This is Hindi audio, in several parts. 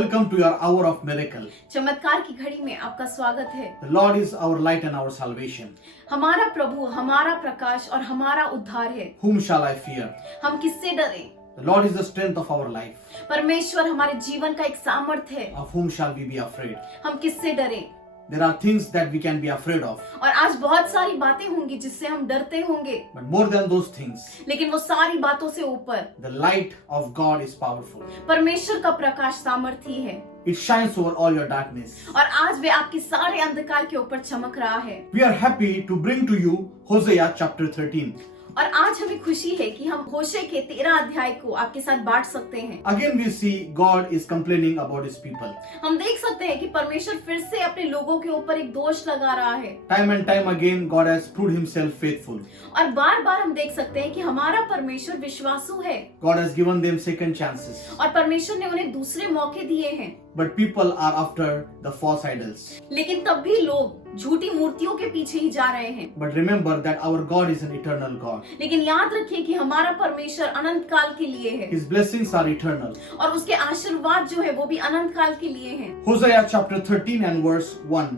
Welcome to your hour of miracle. चमत्कार की घड़ी में आपका स्वागत है। The Lord is our light and our salvation. हमारा प्रभु हमारा प्रकाश और हमारा उद्धार है। Whom shall I fear? हम किससे डरें? The Lord is the strength of our life. परमेश्वर हमारे जीवन का एक सामर्थ्य है। Of whom shall we be afraid? हम किससे डरें? There are things that we can be afraid of. और आज बहुत सारी बातें होंगी जिससे हम डरते होंगे, But more than those things, लेकिन वो सारी बातों से ऊपर the light of God is powerful. परमेश्वर का प्रकाश सामर्थी है It shines over all your darkness. और आज वे आपके सारे अंधकार के ऊपर चमक रहा है। We are happy to bring to you Hosea chapter 13. और आज हमें खुशी है कि हम होशे के 13 अध्याय को आपके साथ बांट सकते हैं। Again we see God is complaining about his people. हम देख सकते हैं कि परमेश्वर फिर से अपने लोगों के ऊपर एक दोष लगा रहा है। Time and time again God has proved himself faithful. और बार बार हम देख सकते हैं कि हमारा परमेश्वर विश्वासु है God has given them second chances. और परमेश्वर ने उन्हें दूसरे मौके दिए हैं। But people are after the false idols. लेकिन तब भी लोग झूठी मूर्तियों के पीछे ही जा रहे हैं। But remember that our God is an eternal God. लेकिन याद रखिए कि हमारा परमेश्वर अनंत काल के लिए है His blessings are eternal. और उसके आशीर्वाद जो है वो भी अनंत काल के लिए हैं। Hosea chapter 13 and verse 1.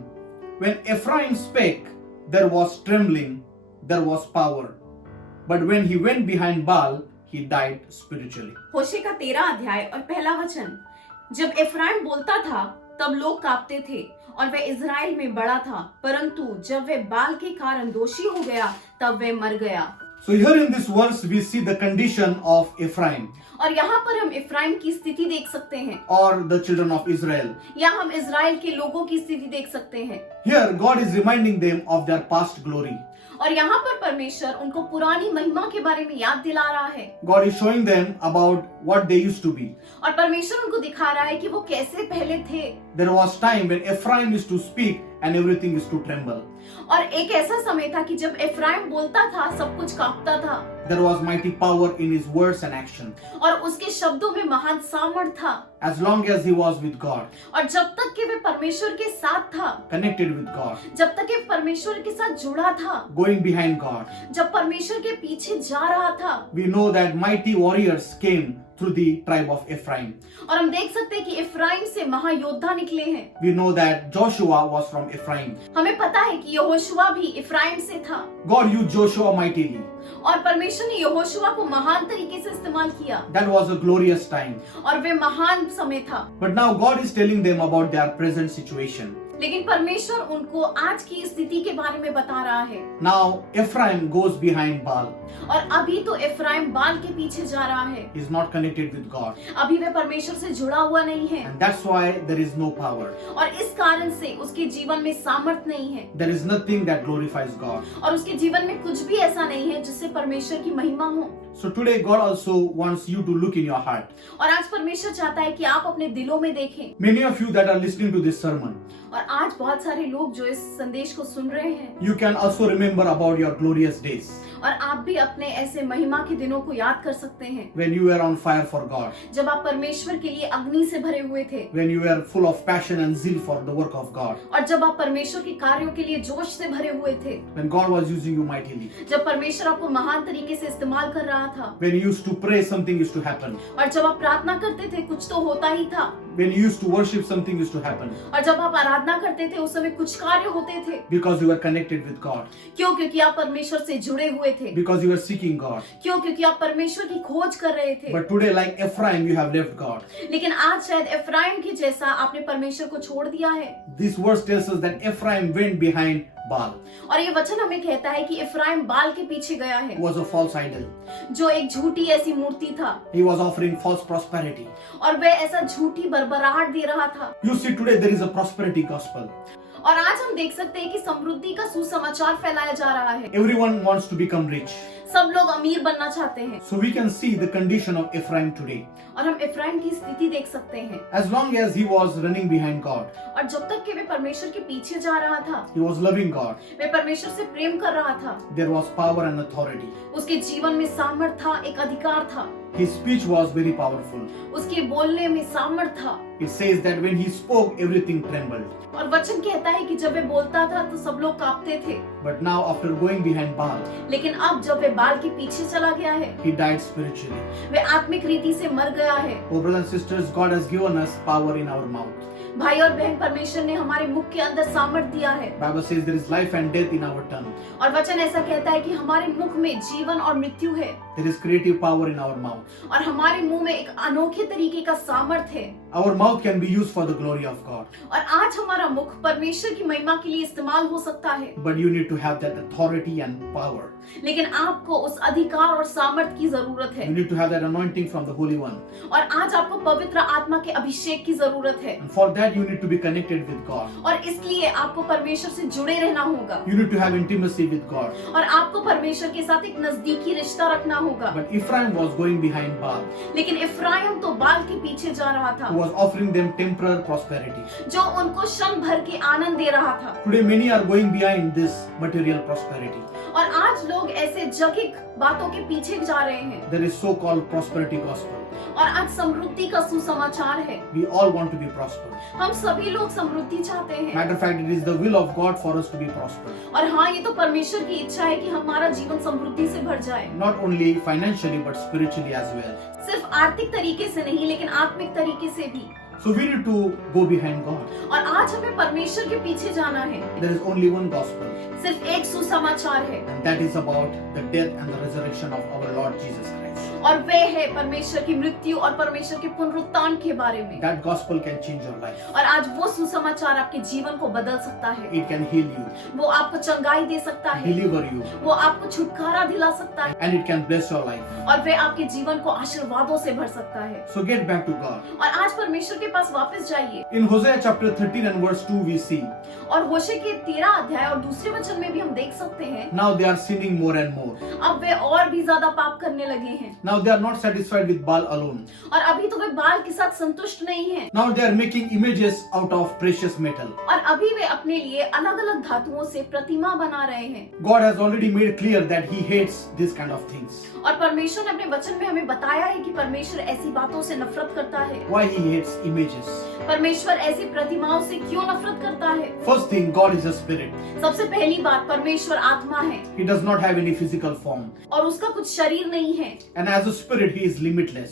When Ephraim spake, there was trembling, there was power. But when he went behind Baal, he died spiritually. होशे का 13 अध्याय और पहला वचन। जब एफ्राइम बोलता था तब लोग कांपते थे और वह इज़राइल में बड़ा था, परंतु जब वह बाल के कारण दोषी हो गया तब वह मर गया। So here in this verse we see the condition of Ephraim और यहाँ पर हम इफ्राइम की स्थिति देख सकते हैं or the children of Israel. या हम इज़राइल के लोगों की स्थिति देख सकते हैं। Here God is reminding them of their past glory. और यहाँ पर परमेश्वर उनको पुरानी महिमा के बारे में याद दिला रहा है। God is showing them about what they used to be. और परमेश्वर उनको दिखा रहा है कि वो कैसे पहले थे। There was time when Ephraim used to speak and everything used to tremble. और एक ऐसा समय था कि जब एफ्राइम बोलता था सब कुछ कांपता था। There was mighty power in his words and action. और उसके शब्दों में महान सामर्थ था। As long as he was with God, और जब तक कि वे परमेश्वर के साथ था, connected with God, जब तक कि परमेश्वर के साथ जुड़ा था, going behind God, जब परमेश्वर के पीछे जा रहा था, we know that mighty warriors came through the tribe of Ephraim. और हम देख सकते हैं कि इफ्राइम से महायोद्धा निकले हैं। We know that Joshua was from Ephraim. हमें पता है कि यहोशुआ भी इफ्राइम से था God used Joshua mightily. और परमेश्वर ने यहोशुआ को महान तरीके से इस्तेमाल किया That was a glorious time. और वे महान समय था। But now God is telling them about their present situation. लेकिन परमेश्वर उनको आज की स्थिति के बारे में बता रहा है। Now Ephraim goes behind Baal. और अभी तो इफ्राइम बाल के पीछे जा रहा है। He is not connected with God. अभी वह परमेश्वर से जुड़ा हुआ नहीं है And that's why there is no power. और इस कारण से उसके जीवन में सामर्थ नहीं है There is nothing that glorifies God. और उसके जीवन में कुछ भी ऐसा नहीं है जिससे परमेश्वर की महिमा हो। So today God also wants you to look in your heart. और आज परमेश्वर चाहता है कि आप अपने दिलों में देखें। Many of you that are listening to this sermon, और आज बहुत सारे लोग जो इस संदेश को सुन रहे हैं, you can also remember about your glorious days और आप भी अपने ऐसे महिमा के दिनों को याद कर सकते हैं when you were on fire for God, जब आप परमेश्वर के लिए अग्नि से भरे हुए थे when you were full of passion and zeal for the work of God, और जब आप परमेश्वर के कार्यों के लिए जोश से भरे हुए थे, when God was using you mightily, जब परमेश्वर आपको महान तरीके से इस्तेमाल कर रहा था, when you used to pray something used to happen, और जब आप प्रार्थना करते थे कुछ तो होता ही था, when you used to worship something used to happen, और जब आप आराधना करते थे उस समय कुछ कार्य होते थे। because you were connected with God, क्यों? क्योंकि आप परमेश्वर से जुड़े हुए थे। because you were seeking God. क्यों? क्योंकि आप परमेश्वर की खोज कर रहे थे। But today, like Ephraim, you have left God. लेकिन आज शायद एफ्राइम के जैसा आपने परमेश्वर को छोड़ दिया है। This verse tells us that Ephraim went behind Baal, और ये वचन हमें कहता है कि इफ्राइम बाल के पीछे गया है, was a false idol. जो एक झूठी ऐसी मूर्ति था He was offering false prosperity. और वह ऐसा झूठी बरबराहट दे रहा था। You see, today there is a prosperity gospel. और आज हम देख सकते हैं कि समृद्धि का सुसमाचार फैलाया जा रहा है। Everyone wants to become rich. सब लोग अमीर बनना चाहते हैं। So we can see the condition of Ephraim today. और हम इफ्राइम की स्थिति देख सकते हैं। As long as he was running behind God, और जब तक कि वे परमेश्वर के पीछे जा रहा था, he was loving God, वे परमेश्वर से प्रेम कर रहा था, there was power and authority. उसके जीवन में सामर्थ था, एक अधिकार था, His speech was very powerful. उसके बोलने में सामर्थ था, It says that when he spoke, everything trembled. और वचन कहता है कि जब वे बोलता था तो सब लोग कांपते थे, But now, after going behind Baal, लेकिन अब जब वे बाल के पीछे चला गया है, he died spiritually. वे आत्मिक रीति से मर गया है। Oh, brothers and sisters, God has given us power in our mouth. भाई और बहन, परमेश्वर ने हमारे मुख के अंदर सामर्थ दिया है। Bible says there is life and death in our tongue. और वचन ऐसा कहता है कि हमारे मुख में जीवन और मृत्यु है, There is creative power in our mouth. और हमारे मुंह में एक अनोखे तरीके का सामर्थ है। Our mouth can be used for the glory of God. और आज हमारा मुख परमेश्वर की महिमा के लिए इस्तेमाल हो सकता है, But you need to have that authority and power. लेकिन आपको उस अधिकार और सामर्थ की जरूरत है। You need to have that anointing from the Holy One. और आज आपको पवित्र आत्मा के अभिषेक की जरूरत है, And for that you need to be connected with God. और इसलिए आपको परमेश्वर से जुड़े रहना होगा, You need to have intimacy with God. और आपको परमेश्वर के साथ एक नजदीकी रिश्ता रखना होगा। But Ephraim was going behind Baal, लेकिन इफ्राइम तो बाल के पीछे जा रहा था, who was offering them temporary prosperity. जो उनको क्षण भर के आनंद दे रहा था। Today many are going behind this material prosperity. और आज लोग ऐसे जगिक बातों के पीछे जा रहे हैं, There is so-called prosperity gospel. और आज समृद्धि का सुसमाचार है। We all want to be prosperous. हम सभी लोग समृद्धि चाहते हैं, Matter of fact, it is the will of God for us to be prosperous. और हाँ, ये तो परमेश्वर की इच्छा है कि हमारा जीवन समृद्धि से भर जाए, Not only financially but spiritually as well. सिर्फ आर्थिक तरीके से नहीं, लेकिन आत्मिक तरीके से भी। So we need to go behind God. और आज हमें परमेश्वर के पीछे जाना है। There is only one gospel, सिर्फ एक सुसमाचार है, and that is about the death and the resurrection of our Lord Jesus Christ. और वह है परमेश्वर की मृत्यु और परमेश्वर के पुनरुत्थान के बारे में। That gospel can change your life. और आज वो सुसमाचार आपके जीवन को बदल सकता है, It can heal you, वो आपको चंगाई दे सकता है, deliver you, वो आपको छुटकारा दिला सकता है, and it can bless your life. और वह आपके जीवन को आशीर्वादों से भर सकता है। So get back to God. और आज परमेश्वर के पास वापस जाइए। In Hosea chapter 13 and verse 2 we see, और होशे के 13 अध्याय और दूसरे वचन में भी हम देख सकते हैं, now they are sinning more and more. अब वे और भी ज्यादा पाप करने लगे हैं, Now they are not satisfied with Baal alone. और अभी तो वे बाल के साथ संतुष्ट नहीं हैं, Now they are making images out of precious metal. और अभी वे अपने लिए अलग अलग धातुओं से प्रतिमा बना रहे हैं। God has already made clear that He hates this kind of things. और परमेश्वर ने अपने वचन में हमें बताया है कि परमेश्वर ऐसी बातों से नफरत करता है। Why He hates images? परमेश्वर ऐसी प्रतिमाओं से क्यों नफरत करता है? First thing, God is a spirit. सबसे पहली बात, परमेश्वर आत्मा है, He does not have any physical form. और उसका कुछ शरीर नहीं है, And as a spirit, He is limitless.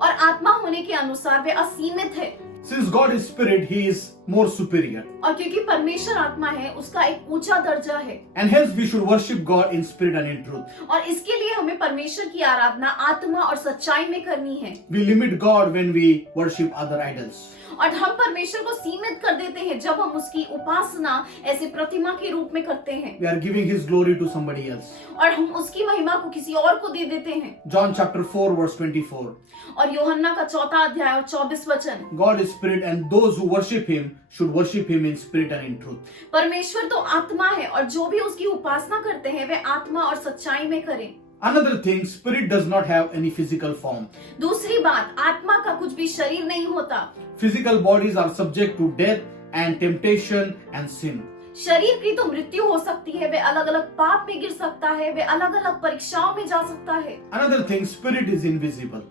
और आत्मा होने के अनुसार वे असीमित है। Since God is spirit, He is more superior. और क्योंकि परमेश्वर आत्मा है, उसका एक ऊंचा दर्जा है, And hence we should worship God in spirit and in truth. और इसके लिए हमें परमेश्वर की आराधना आत्मा और सच्चाई में करनी है। We limit God when we worship other idols. और हम परमेश्वर को सीमित कर देते हैं जब हम उसकी उपासना ऐसे प्रतिमा के रूप में करते हैं, We are giving His glory to somebody else. और हम उसकी महिमा को किसी और को दे देते हैं। John chapter 4 verse 24. और यूहन्ना का 4 अध्याय और 24 वचन, God is spirit and those who worship Him should worship Him in spirit and in truth. परमेश्वर तो आत्मा है, और जो भी उसकी उपासना करते हैं वे आत्मा और सच्चाई में करें। Another thing, spirit does not have any physical form. दूसरी बात, आत्मा का कुछ भी शरीर नहीं होता। Physical bodies are subject to death and temptation and sin. शरीर की तो मृत्यु हो सकती है, वे अलग अलग पाप में गिर सकता है, वे अलग अलग परीक्षाओं में जा सकता है। Another thing, spirit is invisible.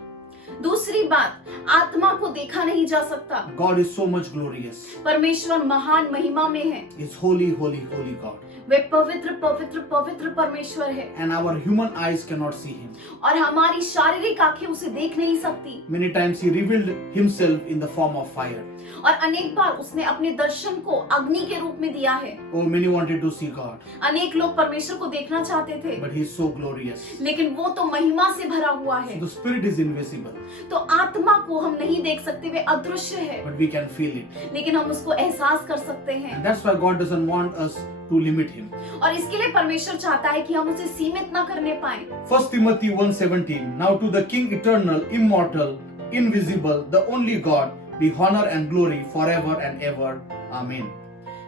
दूसरी बात, आत्मा को देखा नहीं जा सकता। God is so much glorious. परमेश्वर महान महिमा में है, Is holy, holy, holy God. वे पवित्र पवित्र पवित्र परमेश्वर है, And our human eyes cannot see Him. और हमारी शारीरिक आंखें उसे देख नहीं सकती। Many times He revealed Himself in the form of fire. और अनेक बार उसने अपने दर्शन को अग्नि के रूप में दिया है। Oh, many wanted to see God, अनेक लोग परमेश्वर को देखना चाहते थे, but He is so glorious. लेकिन वो तो महिमा से भरा हुआ है। The spirit is invisible, तो आत्मा को हम नहीं देख सकते, वे अदृश्य है, but we can feel it. लेकिन हम उसको एहसास कर सकते हैं। And that's why God doesn't want us to limit Him. और इसके लिए परमेश्वर चाहता है कि हम उसे सीमित न करने पाए। 1 Timothy 1:17. Now to the King eternal, immortal, invisible, the only God, be honor and glory forever and ever. Amen.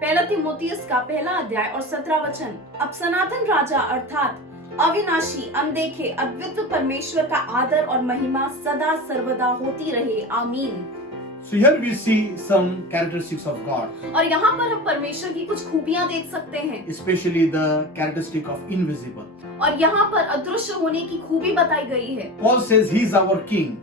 पहला तीमुथियुस का 1 अध्याय और 17 वचन, अब सनातन राजा अर्थात अविनाशी, अनदेखे, अद्वितीय परमेश्वर का आदर और महिमा सदा सर्वदा होती रहे। आमीन। So here we see some characteristics of God, और यहाँ पर हम परमेश्वर की कुछ खूबियां देख सकते हैं, especially the characteristic of invisible. और यहाँ पर अदृश्य होने की खूबी बताई गई है। Paul says He is our King.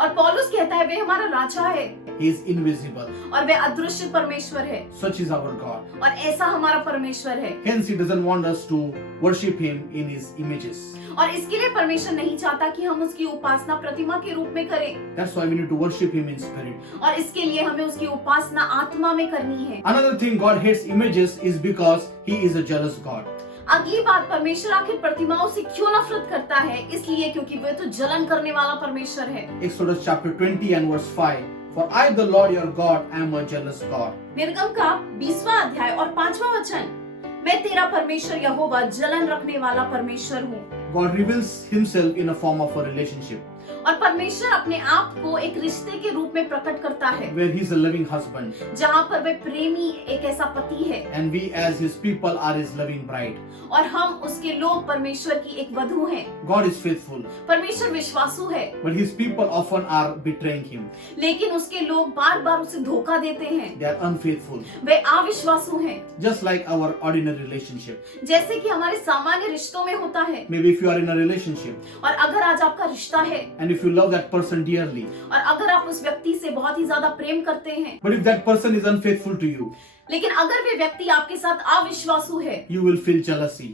और पौलुस कहता है वे हमारा राजा है। He is invisible. और वह अदृश्य परमेश्वर है, Such is our God. और ऐसा हमारा परमेश्वर है। Hence, He doesn't want us to worship Him in His images. और इसके लिए परमेश्वर नहीं चाहता कि हम उसकी उपासना प्रतिमा के रूप में करें, That's why we need to worship Him in spirit. और इसके लिए हमें उसकी उपासना आत्मा में करनी है। Another thing God hates images is because He is a jealous God. अगली बात, परमेश्वर आखिर प्रतिमाओं से क्यों नफरत करता है? इसलिए क्योंकि वह तो जलन करने वाला परमेश्वर है। Exodus chapter 20 and verse 5. For I, the Lord your God, am a jealous God. निर्गम का 20वां अध्याय और 5वां वचन, मैं तेरा परमेश्वर यहोवा जलन रखने वाला परमेश्वर हूँ। God reveals Himself in a form of a relationship और परमेश्वर अपने आप को एक रिश्ते के रूप में प्रकट करता है, where He is a loving husband जहाँ पर वह प्रेमी एक ऐसा पति है, and we as His people are His loving bride. और हम उसके लोग परमेश्वर की एक वधू हैं। God is faithful, परमेश्वर विश्वासु है, but His people often are betraying Him. लेकिन उसके लोग बार बार उसे धोखा देते हैं, They are unfaithful, वे अविश्वासु हैं, just like our ordinary relationship. जैसे कि हमारे सामान्य रिश्तों में होता है। Maybe if you are in a relationship और अगर आज आपका रिश्ता है, and if you love that person dearly, और अगर आप उस व्यक्ति से बहुत ही ज्यादा प्रेम करते हैं, but if that person is unfaithful to you, लेकिन अगर वे व्यक्ति आपके साथ अविश्वासु है, you will feel jealousy.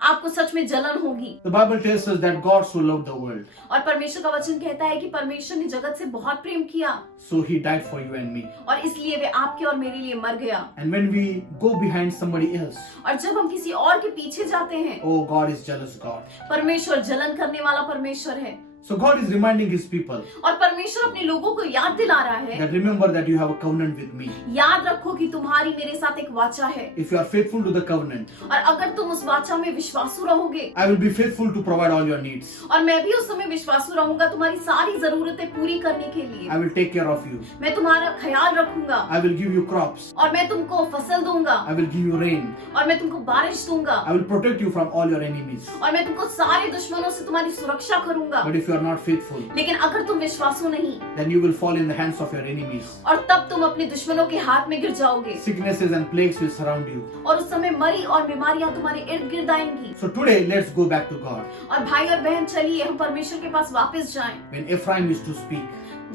आपको सच में जलन होगी। The Bible tells us that God so loved the world, और परमेश्वर का वचन कहता है कि परमेश्वर ने जगत से बहुत प्रेम किया, so He died for you and me. और इसलिए वे आपके और मेरे लिए मर गया। And when we go behind somebody else, और जब हम किसी और के पीछे जाते हैं, oh, God is jealous God. परमेश्वर जलन करने वाला परमेश्वर है। So God is reminding His people और परमेश्वर अपने लोगों को याद दिला रहा है, that remember that you have a covenant with me. याद रखो कि तुम्हारी मेरे साथ एक वाचा है, If you are faithful to the covenant, और अगर तुम उस वाचा में विश्वासु रहोगे, I will be faithful to provide all your needs. और मैं भी उस समय विश्वासु रहूंगा तुम्हारी सारी जरूरतें पूरी करने के लिए। I will take care of you. मैं तुम्हारा ख्याल रखूंगा, I will give you crops. और मैं तुमको फसल दूंगा, I will give you rain. और मैं तुमको बारिश दूंगा, I will protect you from all your enemies. और मैं तुमको सारे दुश्मनों से तुम्हारी सुरक्षा करूंगा। But if you are not faithful, लेकिन अगर तुम विश्वासु नहीं, then you will fall in the hands of your enemies. और तब तुम अपने दुश्मनों के हाथ में गिर जाओगे, Sicknesses and plagues will surround you. और उस समय मरी और बीमारियां तुम्हारे इर्द गिर्द आएंगी। So today, let's go back to God. और भाई और बहन, चलिए हम परमेश्वर के पास वापस जाएं। When Ephraim used to speak,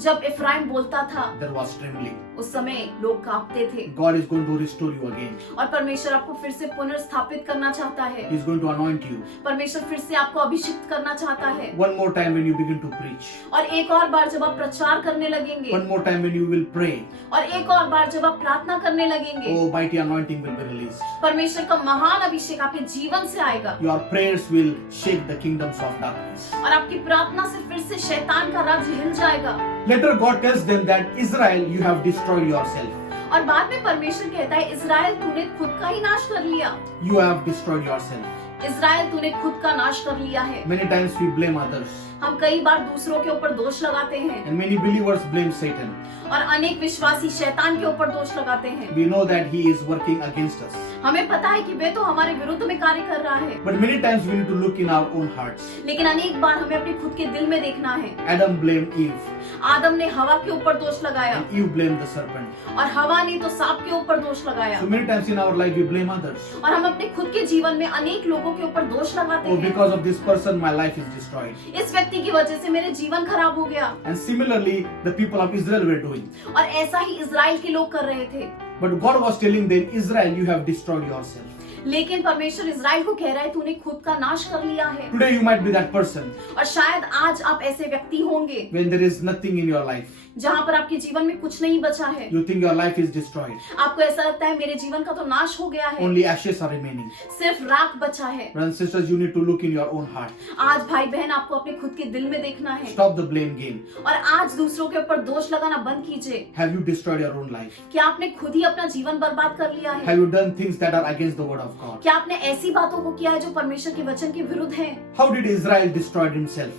जब इफ्राइम बोलता था, there was trembling. उस समय लोग कांपते थे, God is going to restore you again. और परमेश्वर आपको फिर से पुनर्स्थापित करना चाहता है। He is going to anoint you. परमेश्वर फिर से आपको अभिषिक्त करना चाहता है। One more time when you begin to preach. और एक और बार जब आप प्रचार करने लगेंगे, One more time when you will pray. और एक और बार जब आप प्रार्थना करने लगेंगे, Oh, mighty anointing will be released. परमेश्वर का महान अभिषेक आपके जीवन से आएगा, Your prayers will shake the kingdoms of darkness. और आपकी प्रार्थना से फिर से शैतान का राज्य हिल जाएगा। Later God tells them that Israel, you have destroyed yourself. और बाद में परमेश्वर कहता है, इज़राइल तूने खुद का ही नाश कर लिया। You have destroyed yourself. Israel तूने खुद का नाश कर लिया है। Many times we blame others. हम कई बार दूसरों के ऊपर दोष लगाते हैं, And many believers blame Satan. और अनेक विश्वासी शैतान के ऊपर दोष लगाते हैं। We know that he is working against us. हमें पता है कि वे तो हमारे विरुद्ध में कार्य कर रहा है, But many times we need to look in our own hearts. लेकिन अनेक बार हमें अपने खुद के दिल में देखना है। Adam blamed Eve. आदम ने हवा के ऊपर दोष लगाया, And Eve blamed the serpent. और हवा ने तो सांप के ऊपर दोष लगाया। So many times in our life we blame others. और हम अपने खुद के जीवन में अनेक लोगों के ऊपर दोष लगाते Oh, हैं। because of this person my life is destroyed. इस व्यक्ति की वजह से मेरे जीवन खराब हो गया। And similarly the people of Israel were doing. और ऐसा ही इज़राइल के लोग कर रहे थे। But God was telling them, Israel, you have destroyed yourself. लेकिन परमेश्वर इज़राइल को कह रहा है, तूने खुद का नाश कर लिया है। Today you might be that person और शायद आज आप ऐसे व्यक्ति होंगे when there is nothing in your life. जहाँ पर आपके जीवन में कुछ नहीं बचा है। You think your life is destroyed. आपको ऐसा लगता है मेरे जीवन का तो नाश हो गया है, Only ashes are remaining. सिर्फ राख बचा है। Brothers and sisters, you need to look in your own heart. आज भाई बहन आपको अपने खुद के दिल में देखना है, Stop the blame game. और आज दूसरों के ऊपर दोष लगाना बंद कीजिए। Have you destroyed your own life? क्या आपने खुद ही अपना जीवन बर्बाद कर लिया है? Have you done things that are against the word of God? क्या आपने ऐसी बातों को किया है जो परमेश्वर के वचन के विरुद्ध है? How did Israel destroy himself?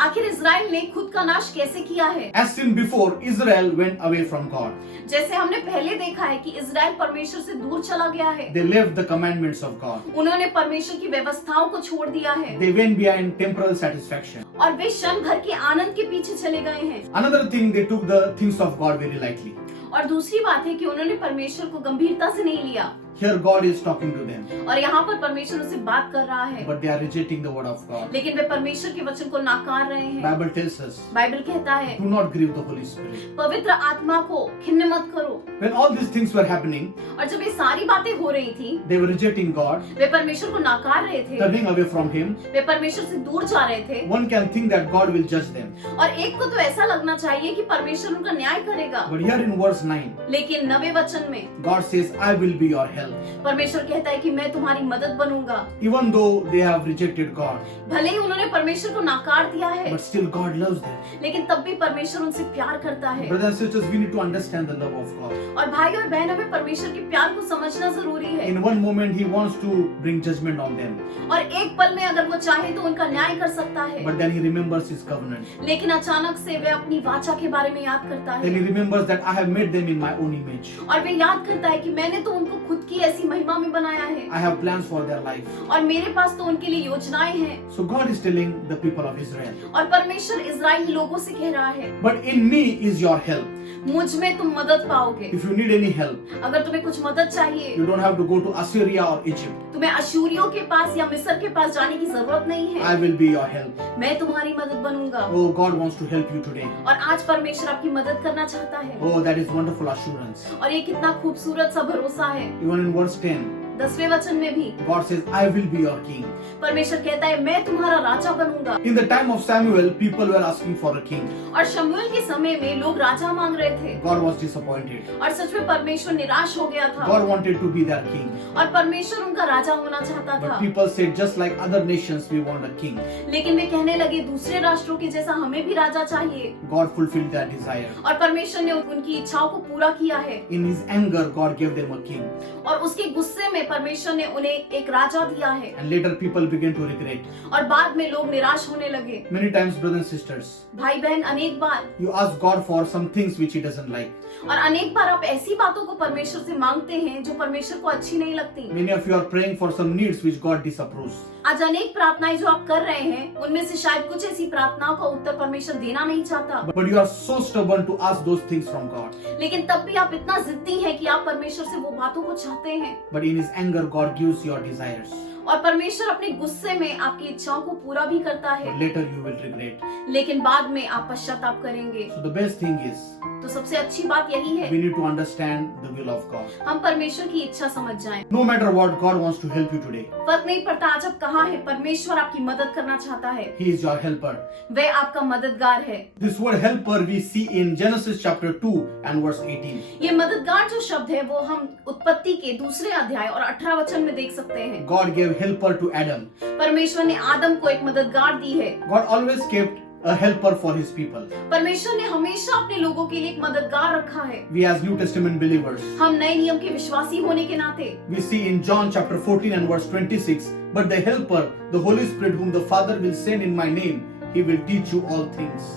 आखिर इज़राइल ने खुद का नाश कैसे किया है? As seen before, Israel went away from God. जैसे हमने पहले देखा है कि इज़राइल परमेश्वर से दूर चला गया है। They left the commandments of God. उन्होंने परमेश्वर की व्यवस्थाओं को छोड़ दिया है, They went behind temporal satisfaction. और वे क्षण भर के आनंद के पीछे चले गए हैं। Another thing, they took the things of God very lightly. और दूसरी बात है कि उन्होंने परमेश्वर को गंभीरता से नहीं लिया। Here God is talking to them, और यहाँ पर परमेश्वर उनसे बात कर रहा है, but they are rejecting the word of God. लेकिन वे परमेश्वर के वचन को नाकार रहे हैं। Bible tells us, बाइबल कहता है, do not grieve the Holy Spirit. पवित्र आत्मा को खिन्न मत करो। When all these things were happening, और जब ये सारी बातें हो रही थी, they were rejecting God, वे परमेश्वर को नाकार रहे थे, turning away from Him. वे परमेश्वर से दूर जा रहे थे। One can think that God will judge them. और एक को तो ऐसा लगना चाहिए कि परमेश्वर उनका न्याय करेगा, But here in verse 9, लेकिन 9वें वचन में God says, I will be your help. परमेश्वर कहता है कि मैं तुम्हारी मदद बनूंगा। Even though they have rejected God, भले ही उन्होंने परमेश्वर को नाकार दिया है, but still God loves them. लेकिन तब भी परमेश्वर उनसे प्यार करता है। Brothers and sisters, we need to understand the love of God. और भाई और बहन, हमें परमेश्वर के प्यार को समझना जरूरी है। In one moment, He wants to bring judgment on them, और एक पल में अगर वो चाहे तो उनका न्याय कर सकता है, but then He remembers His covenant. लेकिन अचानक से वे अपनी वाचा के बारे में याद करता Then है, He remembers that I have made them in my own image. और वे याद करता है कि मैंने तो उनको खुद की ऐसी महिमा में बनाया है, I have plans for their life. और मेरे पास तो उनके लिए योजनाएं हैं। So God is telling the people of Israel, और परमेश्वर इजराइली लोगों से कह रहा है, but in me is your help. मुझ में तुम मदद पाओगे। If you need any help, अगर तुम्हें कुछ मदद चाहिए, you don't have to go to Assyria or Egypt. तुम्हें अशूरियों के पास या मिस्र के पास जाने की जरूरत नहीं है। I will be your help. मैं तुम्हारी मदद बनूंगा। Oh, God wants to help you today. और आज परमेश्वर आपकी मदद करना चाहता है, Oh, that is wonderful assurance. और ये कितना खूबसूरत सा भरोसा है। Even in verse 10, 10वें वचन में भी God says, I will be your king. परमेश्वर कहता है, मैं तुम्हारा राजा बनूंगा। In the time of Samuel, people were asking for a king. और शमूएल के समय में लोग राजा मांग रहे थे, God was disappointed. और सच में परमेश्वर निराश हो गया था, God wanted to be their king. और परमेश्वर उनका राजा होना चाहता But था। people said, just like other nations, we want a king. लेकिन वे कहने लगे, दूसरे राष्ट्रों के जैसा हमें भी राजा चाहिए। God fulfilled their desire. और परमेश्वर ने उनकी इच्छाओं को पूरा किया है, In His anger, God gave them a king. और उसके गुस्से में परमेश्वर ने उन्हें एक राजा दिया है। And later people began to regret. और बाद में लोग निराश होने लगे। Many times, brothers and sisters, भाई बहन, अनेक बार you ask God for some things which He doesn't like. और अनेक बार आप ऐसी बातों को परमेश्वर से मांगते हैं जो परमेश्वर को अच्छी नहीं लगती। Many of you are praying for some needs which God disapproves. आज अनेक प्रार्थनाएं जो आप कर रहे हैं, उनमें से शायद कुछ ऐसी प्रार्थनाओं का उत्तर परमेश्वर देना नहीं चाहता, But you are so stubborn to ask those things from God. लेकिन तब भी आप इतना जिद्दी हैं कि आप परमेश्वर से वो बातों को चाहते हैं। But in His anger, God gives your desires. और परमेश्वर अपने गुस्से में आपकी इच्छाओं को पूरा भी करता है, But later you will regret. लेकिन बाद में आप पश्चाताप करेंगे। So the best thing is, तो सबसे अच्छी बात यही है, we need to understand the will of God. हम परमेश्वर की इच्छा समझ जाएं। No matter what, God wants to help you today. फर्क नहीं पड़ता आज आप कहाँ हैं, परमेश्वर आपकी मदद करना चाहता है। He is your helper. वह आपका मददगार है। This word helper we see in Genesis chapter 2 and verse 18. ये मददगार जो शब्द है वो हम उत्पत्ति के 2 अध्याय और 18 वचन में देख सकते हैं। God gave helper to Adam. परमेश्वर ने आदम को एक मददगार दी है। God always kept a helper for His people. परमेश्वर ने हमेशा अपने लोगों के लिए एक मददगार रखा है। We as New Testament believers, हम नए नियम के विश्वासी होने के नाते we see in John chapter 14 and verse 26, but the helper, the Holy Spirit whom the Father will send in my name, He will teach you all things.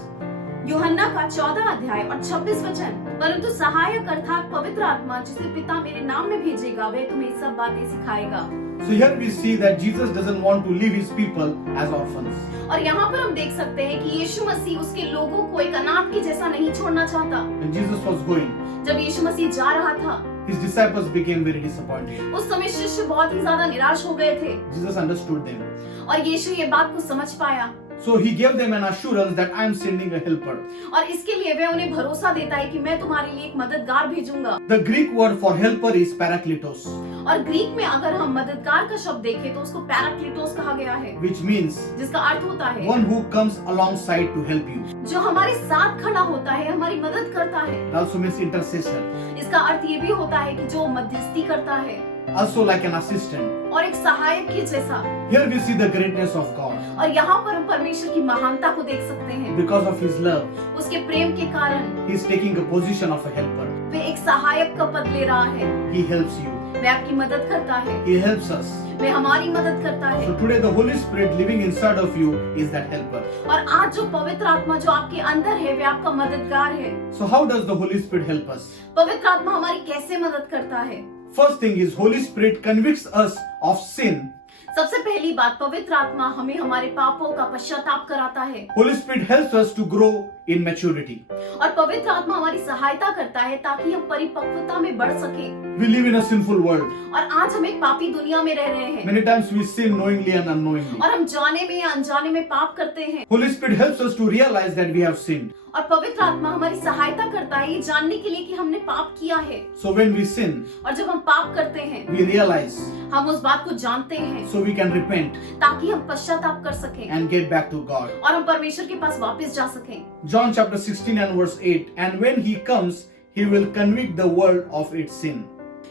यूहन्ना का 14 अध्याय और 26 वचन, परंतु सहायक अर्थात पवित्र आत्मा जिसे पिता मेरे नाम में भेजेगा, वह तुम्हें सब बातें सिखाएगा। So here we see that Jesus doesn't want to leave His people as orphans. और यहाँ पर हम देख सकते हैं कि यीशु मसीह उसके लोगों को एक अनाथ के जैसा नहीं छोड़ना चाहता। When Jesus was going, जब यीशु मसीह जा रहा था, His disciples became very disappointed. उस समय शिष्य बहुत ही ज्यादा निराश हो गए थे, Jesus understood them. और यीशु ये बात को समझ पाया, So He gave them an assurance that I am sending a helper. और इसके लिए वह उन्हें भरोसा देता है कि मैं तुम्हारे लिए एक मददगार भेजूंगा। The Greek word for helper is parakletos, और ग्रीक में अगर हम मददगार का शब्द देखें तो उसको पैराक्लिटोस कहा गया है, which means जिसका अर्थ होता है one who comes alongside to help you. जो हमारे साथ खड़ा होता है, हमारी मदद करता है। It also means intercessor, इसका अर्थ ये भी होता है कि जो मध्यस्थी करता है, also like an assistant. और एक सहायक के जैसा। Here we see the greatness of God. और यहाँ पर हम परमेश्वर की महानता को देख सकते हैं। Because of His love, उसके प्रेम के कारण He is taking a position of a helper. वे एक सहायक का पद ले रहा है। He helps you. वह आपकी मदद करता है, He helps us. वह हमारी मदद करता है। So today the Holy Spirit living inside of you is that helper. और आज जो पवित्र आत्मा जो आपके अंदर है, वह आपका मददगार है। So how does the Holy Spirit help us? पवित्र आत्मा हमारी कैसे मदद करता है? First thing is Holy Spirit convicts us of sin. सबसे पहली बात, पवित्र आत्मा हमें हमारे पापों का पश्चाताप कराता है Holy Spirit helps us to grow in maturity. और पवित्र आत्मा हमारी सहायता करता है ताकि हम परिपक्वता में बढ़ सके। We live in a sinful world. और आज हम एक पापी दुनिया में रह रहे हैं Many times we sin knowingly and unknowingly. और हम जाने में या अनजाने में पाप करते हैं। Holy Spirit helps us to realize that we have sinned. और पवित्र आत्मा हमारी सहायता करता है ये जानने के लिए कि हमने पाप किया है। So when we sin, और जब हम पाप करते हैं we realize, हम उस बात को जानते हैं so we can repent ताकि हम पश्चाताप कर सकें and get back to God. और हम परमेश्वर के पास वापस जा सकें। John chapter 16 and verse 8, and when he comes, he will convict the world of its sin.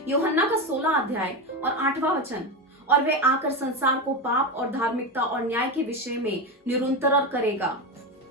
यूहन्ना का 16 अध्याय और 8वां वचन, और वे आकर संसार को पाप और धार्मिकता और न्याय के विषय में निरंतर करेगा।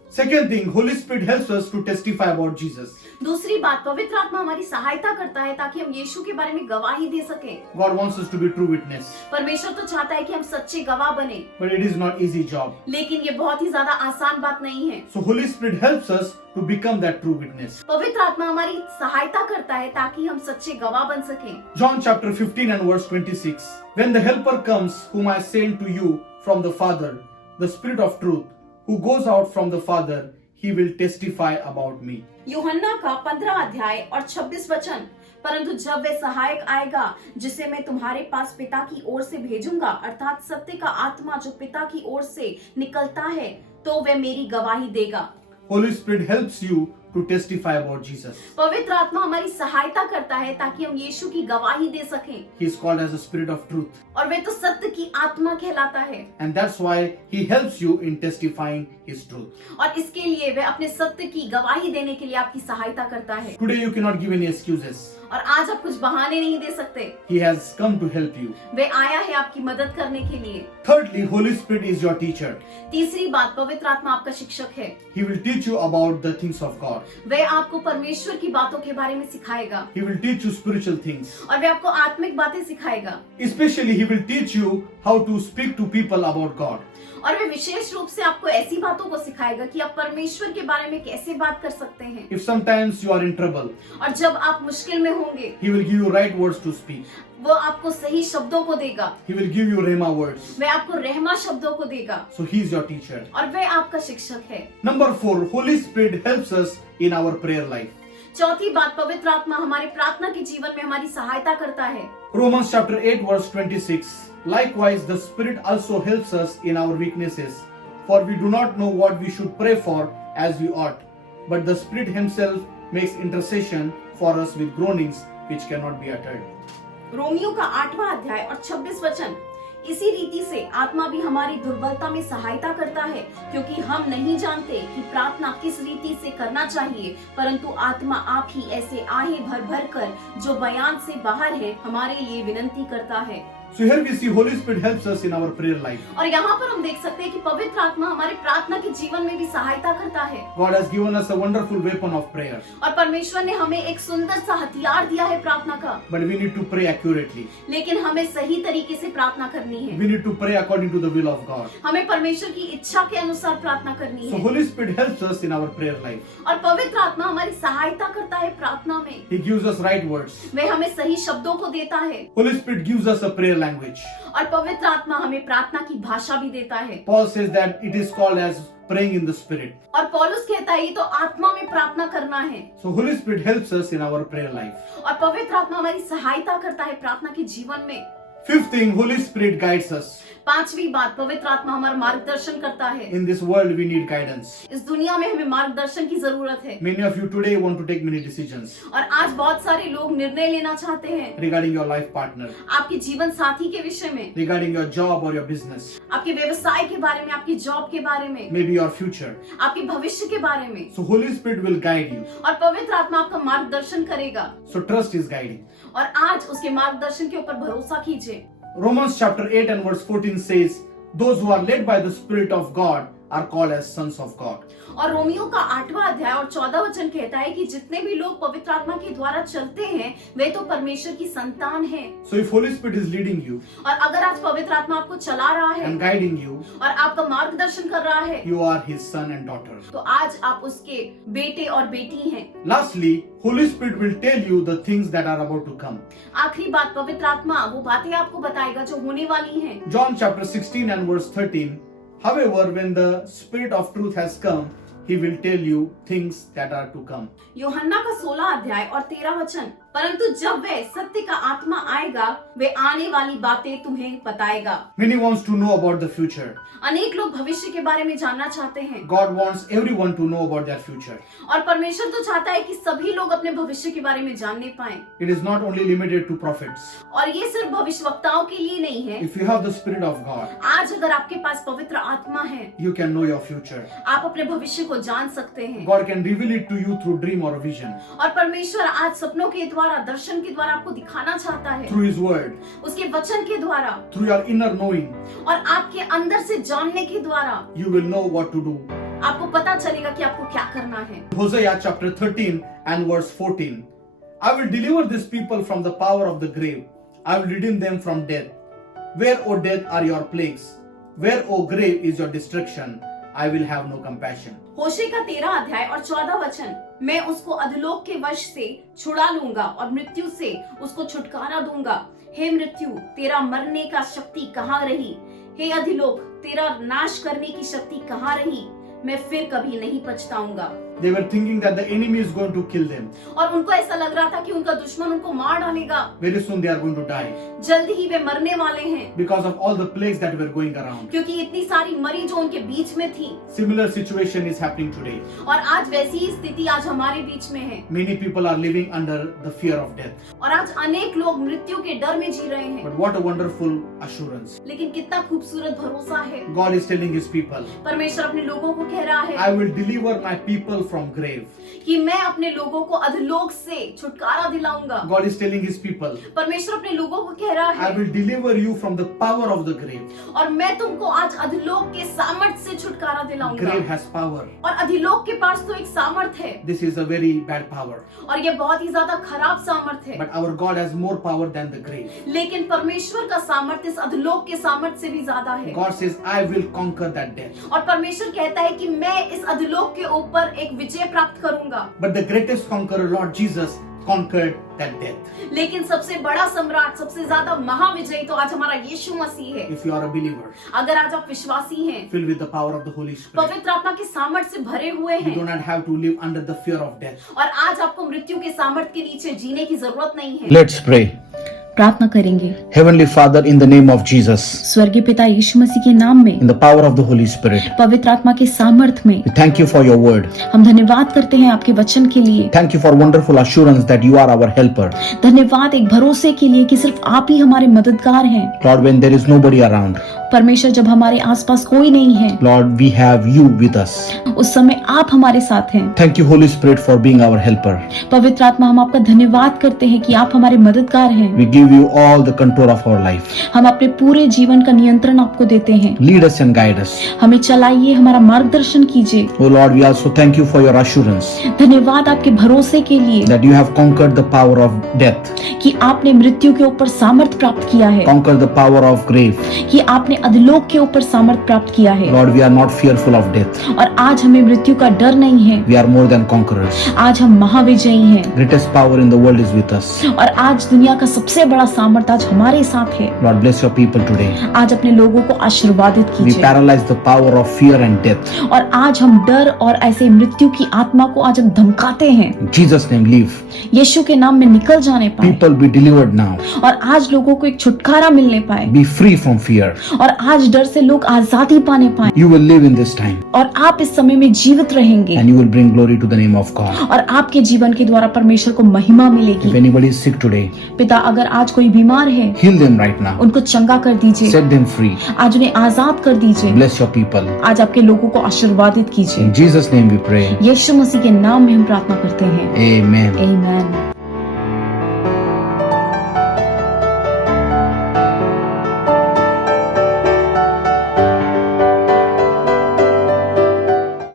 Second thing, Holy Spirit helps us to testify about Jesus. दूसरी बात, पवित्र आत्मा हमारी सहायता करता है ताकि हम यीशु के बारे में गवाही दे सकें। God wants us to be true witness, परमेश्वर तो चाहता है कि हम सच्चे गवाह बने, but it is not easy job. लेकिन ये बहुत ही ज्यादा आसान बात नहीं है। So Holy Spirit helps us to become that true witness. पवित्र आत्मा हमारी सहायता करता है ताकि हम सच्चे गवाह बन सकें। John chapter 15 and verse 26, when the helper comes whom I send to you from the Father, the Spirit of truth, who goes out from the Father, he will testify about me. यूहन्ना का 15 अध्याय और 26 वचन, परंतु जब वे सहायक आएगा जिसे मैं तुम्हारे पास पिता की ओर से भेजूंगा, अर्थात सत्य का आत्मा जो पिता की ओर से निकलता है, तो वे मेरी गवाही देगा। Holy Spirit helps you to testify about Jesus. पवित्र आत्मा हमारी सहायता करता है ताकि हम यीशु की गवाही दे सकें, He is called as the Spirit of truth, और वे तो सत्य की आत्मा कहलाता है, and that's why he helps you in testifying his truth. और इसके लिए वे अपने सत्य की गवाही देने के लिए आपकी सहायता करता है। Today you cannot give any excuses. और आज आप कुछ बहाने नहीं दे सकते, He has come to help you. वे आया है आपकी मदद करने के लिए। Thirdly, Holy Spirit is your teacher. तीसरी बात, पवित्र आत्मा आपका शिक्षक है, He will teach you about the things of God. वे आपको परमेश्वर की बातों के बारे में सिखाएगा, He will teach you spiritual things. और वे आपको आत्मिक बातें सिखाएगा, Especially he will teach you how to speak to people about God. और वे विशेष रूप से आपको ऐसी बातों को सिखाएगा कि आप परमेश्वर के बारे में कैसे बात कर सकते हैं। If sometimes you are in trouble, और जब आप मुश्किल में होंगे, he will give you right words to speak. वो आपको सही शब्दों को देगा, He will give you rhema words. वे आपको रहमा शब्दों को देगा, So he is your teacher. और वे आपका शिक्षक है। Number 4, Holy Spirit helps us in our prayer life. चौथी बात, पवित्र आत्मा हमारे प्रार्थना के जीवन में हमारी सहायता करता है। Romans chapter 8 verse 26. Likewise, the Spirit also helps us in our weaknesses, for we do not know what we should pray for as we ought, but the Spirit himself makes intercession for us with groanings which cannot be uttered. Romeo का 8वां अध्याय और 26 वचन, इसी रीति से आत्मा भी हमारी दुर्बलता में सहायता करता है, क्योंकि हम नहीं जानते कि प्रार्थना किस रीति से करना चाहिए, परंतु आत्मा आप ही ऐसे आहें भर भर कर जो बयान से बाहर है हमारे लिए विनती करता है। So here we see Holy Spirit helps us in our prayer life. और यहाँ पर हम देख सकते हैं कि पवित्र आत्मा हमारे प्रार्थना के जीवन में भी सहायता करता है। God has given us a wonderful weapon of prayer, और परमेश्वर ने हमें एक सुंदर सा हथियार दिया है प्रार्थना का, but we need to pray accurately. लेकिन हमें सही तरीके से प्रार्थना करनी है। We need to pray according to the will of God. हमें परमेश्वर की इच्छा के अनुसार प्रार्थना करनी So है। Holy Spirit helps us in our prayer life. और पवित्र आत्मा हमारी सहायता करता है प्रार्थना में, He gives us right words. वे हमें सही शब्दों को देता है, Holy Spirit gives us a prayer language. और पवित्र आत्मा हमें प्रार्थना की भाषा भी देता है। Paul says that it is called as praying in the Spirit. और पौलुस कहता है ये तो आत्मा में प्रार्थना करना है। So Holy Spirit helps us in our prayer life. और पवित्र आत्मा हमारी सहायता करता है प्रार्थना के जीवन में। Fifth thing, Holy Spirit guides us. पांचवी बात, पवित्र आत्मा हमारा मार्गदर्शन करता है। In this world we need guidance. इस दुनिया में हमें मार्गदर्शन की जरूरत है, Many of you today want to take many decisions और आज बहुत सारे लोग निर्णय लेना चाहते हैं regarding your life partner, आपके जीवन साथी के विषय में, regarding your job or your business, आपके व्यवसाय के बारे में, आपकी जॉब के बारे में, maybe your future. आपके भविष्य के बारे में। So Holy Spirit will guide you. और पवित्र आत्मा आपका मार्गदर्शन करेगा, So trust is guiding. और आज उसके मार्गदर्शन के ऊपर भरोसा कीजिए। Romans chapter 8 and verse 14 says, those who are led by the Spirit of God are called as sons of God. और रोमियो का 8वां अध्याय और 14 वचन कहता है कि जितने भी लोग पवित्र आत्मा के द्वारा चलते हैं वे तो परमेश्वर की संतान हैं। So if Holy Spirit is leading you और अगर आज पवित्र आत्मा आपको चला रहा है and guiding you, और आपका मार्गदर्शन कर रहा है you are His son and daughter. तो आज आप उसके बेटे और बेटी हैं। Lastly, Holy Spirit will tell you the things that are about to come. आखिरी बात, पवित्र आत्मा वो बातें आपको बताएगा जो होने वाली हैं। John chapter 16 and verse 13. However, when the Spirit of truth has come, He will tell you things that are to come. यूहन्ना का 16 अध्याय और 13 वचन, परंतु जब वह सत्य का आत्मा आएगा वे आने वाली बातें तुम्हें बताएगा। Many wants to know about the future. अनेक लोग भविष्य के बारे में जानना चाहते हैं God wants everyone to know about their future. और परमेश्वर तो चाहता है कि सभी लोग अपने भविष्य के बारे में जानने पाएं। It is not only limited to prophets. और ये सिर्फ भविष्यवक्ताओं के लिए नहीं है। If you have the Spirit of God, आज अगर आपके पास पवित्र आत्मा है you can know your future. आप अपने भविष्य को जान सकते हैं। God can reveal it to you through dream or a vision. और परमेश्वर आज सपनों के द्वारा, दर्शन के द्वारा आपको दिखाना चाहता है, Through His word, उसके वचन के द्वारा through your inner knowing, और आपके अंदर से जानने के द्वारा you will know what to do. आपको पता चलेगा कि आपको क्या करना है। Hosea chapter 13 and verse 14. I will deliver this people from the power of the grave. I will redeem them from death. Where, O death, are your plagues? Where, O grave, is your destruction? I will have no compassion. होशे का 13 अध्याय और 14 वचन, मैं उसको अधलोक के वश से छुड़ा लूंगा और मृत्यु से उसको छुटकारा दूंगा। हे मृत्यु, तेरा मरने का शक्ति कहाँ रही? हे अधिलोक, तेरा नाश करने की शक्ति कहाँ रही? मैं फिर कभी नहीं पछताऊंगा। They were thinking that the enemy is going to kill them. और उनको ऐसा लग रहा था कि उनका दुश्मन उनको मार डालेगा। Very soon they are going to die जल्दी ही वे मरने वाले हैं because of all the plagues that were going around. क्योंकि इतनी सारी मरी जो उनके बीच में थी। Similar situation is happening today. और आज वैसी ही स्थिति आज हमारे बीच में है। Many people are living under the fear of death. और आज अनेक लोग मृत्यु के डर में जी रहे हैं। But what a wonderful assurance. लेकिन कितना खूबसूरत भरोसा है। God is telling His people, परमेश्वर अपने लोगों को कह रहा है, I will deliver my people from grave. कि मैं अपने लोगों को अधलोक से छुटकारा दिलाऊंगा। God is telling His people, परमेश्वर अपने लोगों को कह रहा I है, will deliver you from the power of the grave. और मैं तुमको आज अधलोक के सामर्थ से छुटकारा दिलाऊंगा। Grave has power. और अधिलोक के पास तो एक सामर्थ है This is a very bad power. और ये बहुत ही ज्यादा खराब सामर्थ है। But our God has more power than the grave. लेकिन परमेश्वर का सामर्थ इस अधलोक के सामर्थ से भी ज्यादा है। God says, I will conquer that death. और परमेश्वर कहता है कि मैं इस अधलोक के ऊपर एक विजय प्राप्त करूंगा। But the greatest conqueror, Lord Jesus, conquered that death. लेकिन सबसे बड़ा सम्राट, सबसे ज्यादा महाविजयी तो आज हमारा यीशु मसीह है। If you are a believer, अगर आज आप विश्वासी हैं, filled with the power of the Holy Spirit, पवित्र आत्मा के सामर्थ से भरे हुए you हैं do not have to live under the fear of death. और आज आपको मृत्यु के सामर्थ के नीचे जीने की जरूरत नहीं है। Let's pray. प्रार्थना करेंगे। Heavenly Father, in the name of Jesus, स्वर्गीय पिता यीशु मसीह के नाम में, in the power of the Holy Spirit, पवित्र आत्मा के सामर्थ में, we thank you for your word. हम धन्यवाद करते हैं आपके वचन के लिए। Thank you for wonderful assurance that you are our helper. धन्यवाद एक भरोसे के लिए कि सिर्फ आप ही हमारे मददगार हैं। Lord, when there is nobody around, परमेश्वर जब हमारे आसपास कोई नहीं है, Lord, we have you with us. उस समय आप हमारे साथ हैं। Thank you, Holy Spirit, for being our helper. पवित्र आत्मा, हम आपका धन्यवाद करते हैं कि आप हमारे मददगार हैं। We give you all the control of our life. हम अपने पूरे जीवन का नियंत्रण आपको देते हैं। Lead us and guide us. हमें चलाइए, हमारा मार्गदर्शन कीजिए। Oh Lord, we also thank you for your assurance धन्यवाद आपके भरोसे के लिए that you have conquered the power of death, कि आपने मृत्यु के ऊपर सामर्थ प्राप्त किया है, conquered the power of grave. कि आपने अधलोक के ऊपर सामर्थ प्राप्त किया है। Lord, we are not fearful of death. और आज हमें मृत्यु का डर नहीं है। We are more than conquerors. आज हम महाविजयी हैं Greatest power in the world is with us. और आज दुनिया का सबसे बड़ा सामर्थ आज हमारे साथ है। Lord, bless your people today. आज अपने लोगों को आशीर्वादित We कीजिए paralyze the power of fear and death. और आज हम डर और ऐसे मृत्यु की आत्मा को आज हम धमकाते हैं। In Jesus' name, leave. यीशु के नाम में निकल जाने पाए People be delivered now. और आज लोगों को एक छुटकारा मिलने पाए Be free from fear. और आज डर से लोग आजादी पाने पाए You will live in this time और आप इस समय में जीवित रहेंगे and you will bring glory to the name of God. और आपके जीवन के द्वारा परमेश्वर को महिमा If मिलेगी। anybody is sick today, पिता, अगर आज कोई बीमार है, heal them right now. उनको चंगा कर दीजिए, Set them free. आज उन्हें आजाद कर दीजिए। Bless your people. आज आपके लोगों को आशीर्वादित कीजिए। In Jesus' name we pray. यीशु मसीह के नाम में हम प्रार्थना करते हैं। Amen. आमीन।